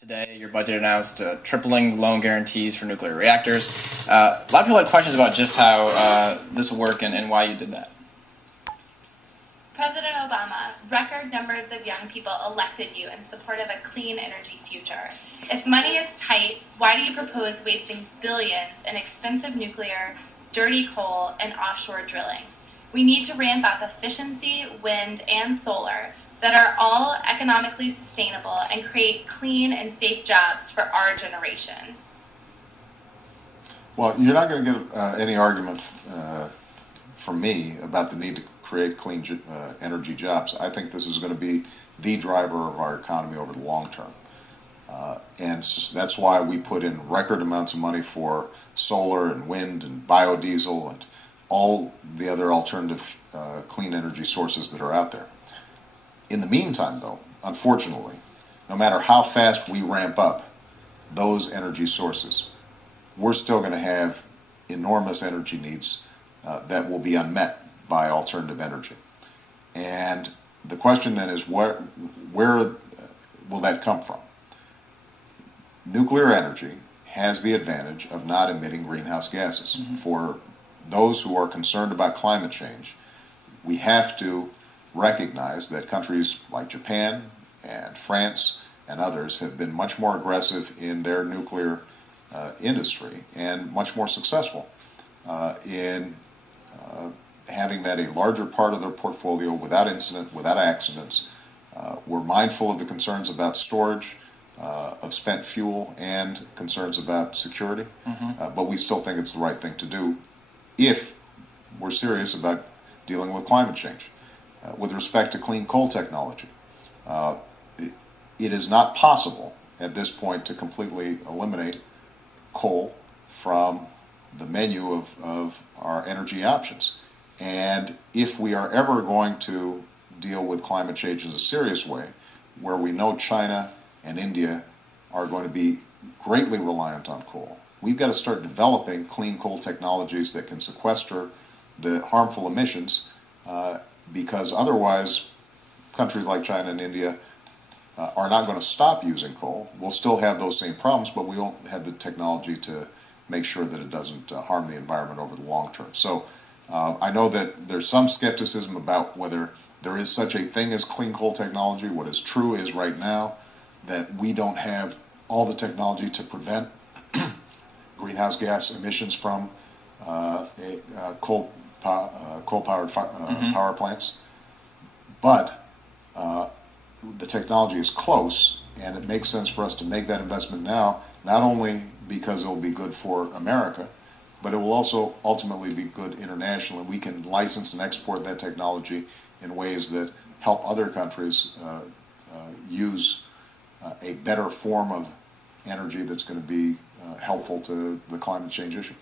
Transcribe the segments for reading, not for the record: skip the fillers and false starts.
Today, your budget announced tripling loan guarantees for nuclear reactors. A lot of people had questions about just how this will work and why you did that. President Obama, record numbers of young people elected you in support of a clean energy future. If money is tight, why do you propose wasting billions in expensive nuclear, dirty coal, and offshore drilling? We need to ramp up efficiency, wind, and solar that are all economically sustainable and create clean and safe jobs for our generation. Well, you're not going to get any argument from me about the need to create clean energy jobs. I think this is going to be the driver of our economy over the long term. And that's why we put in record amounts of money for solar and wind and biodiesel and all the other alternative clean energy sources that are out there. In the meantime, though, unfortunately, no matter how fast we ramp up those energy sources, we're still going to have enormous energy needs that will be unmet by alternative energy. And the question then is, where will that come from? Nuclear energy has the advantage of not emitting greenhouse gases. Mm-hmm. For those who are concerned about climate change, we have to recognize that countries like Japan and France and others have been much more aggressive in their nuclear industry and much more successful in having that a larger part of their portfolio without incident, without accidents. We're mindful of the concerns about storage of spent fuel and concerns about security, but we still think it's the right thing to do if we're serious about dealing with climate change. With respect to clean coal technology, it is not possible at this point to completely eliminate coal from the menu of our energy options. And if we are ever going to deal with climate change in a serious way, where we know China and India are going to be greatly reliant on coal, we've got to start developing clean coal technologies that can sequester the harmful emissions, because otherwise countries like China and India are not going to stop using coal. We'll still have those same problems, but we won't have the technology to make sure that it doesn't harm the environment over the long term. So I know that there's some skepticism about whether there is such a thing as clean coal technology. What is true is right now that we don't have all the technology to prevent greenhouse gas emissions from coal-powered power plants, but the technology is close, and it makes sense for us to make that investment now, not only because it will be good for America, but it will also ultimately be good internationally. We can license and export that technology in ways that help other countries use a better form of energy that's going to be helpful to the climate change issue.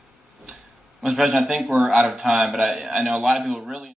Mr. President, I think we're out of time, but I know a lot of people really